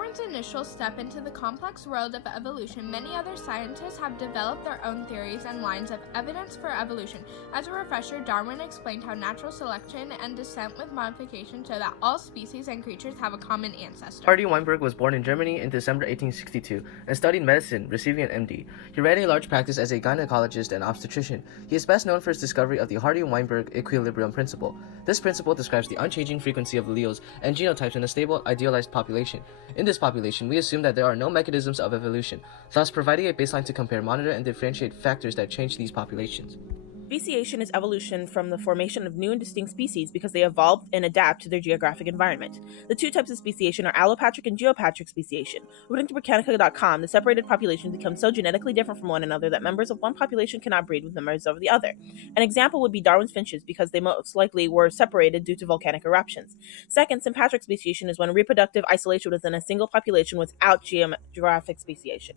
Darwin's initial step into the complex world of evolution, many other scientists have developed their own theories and lines of evidence for evolution. As a refresher, Darwin explained how natural selection and descent with modification show that all species and creatures have a common ancestor. Hardy Weinberg was born in Germany in December 1862 and studied medicine, receiving an MD. He ran a large practice as a gynecologist and obstetrician. He is best known for his discovery of the Hardy-Weinberg equilibrium principle. This principle describes the unchanging frequency of alleles and genotypes in a stable, idealized population. In this population, we assume that there are no mechanisms of evolution, thus providing a baseline to compare, monitor, and differentiate factors that change these populations. Speciation is evolution from the formation of new and distinct species because they evolve and adapt to their geographic environment. The two types of speciation are allopatric and geopatric speciation. According to Britannica.com, the separated populations become so genetically different from one another that members of one population cannot breed with members of the other. An example would be Darwin's finches because they most likely were separated due to volcanic eruptions. Second, sympatric speciation is when reproductive isolation within a single population without geographic speciation.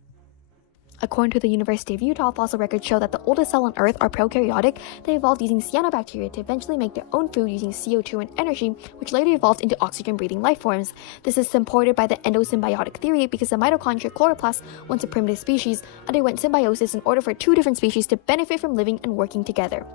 According to the University of Utah, fossil records show that the oldest cell on Earth are prokaryotic. They evolved using cyanobacteria to eventually make their own food using CO2 and energy, which later evolved into oxygen-breathing life forms. This is supported by the endosymbiotic theory because the mitochondria chloroplasts, once a primitive species, underwent symbiosis in order for two different species to benefit from living and working together.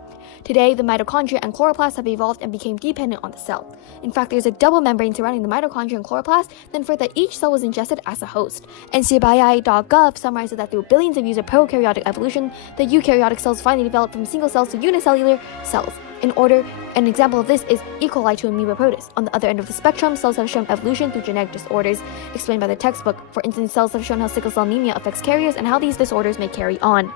Today, the mitochondria and chloroplasts have evolved and became dependent on the cell. In fact, there's a double membrane surrounding the mitochondria and chloroplast, then further each cell was ingested as a host. NCBI.gov summarizes that through billions of years of prokaryotic evolution, the eukaryotic cells finally developed from single cells to unicellular cells. An example of this is E. coli to amoeba protis. On the other end of the spectrum, cells have shown evolution through genetic disorders explained by the textbook. For instance, cells have shown how sickle cell anemia affects carriers and how these disorders may carry on.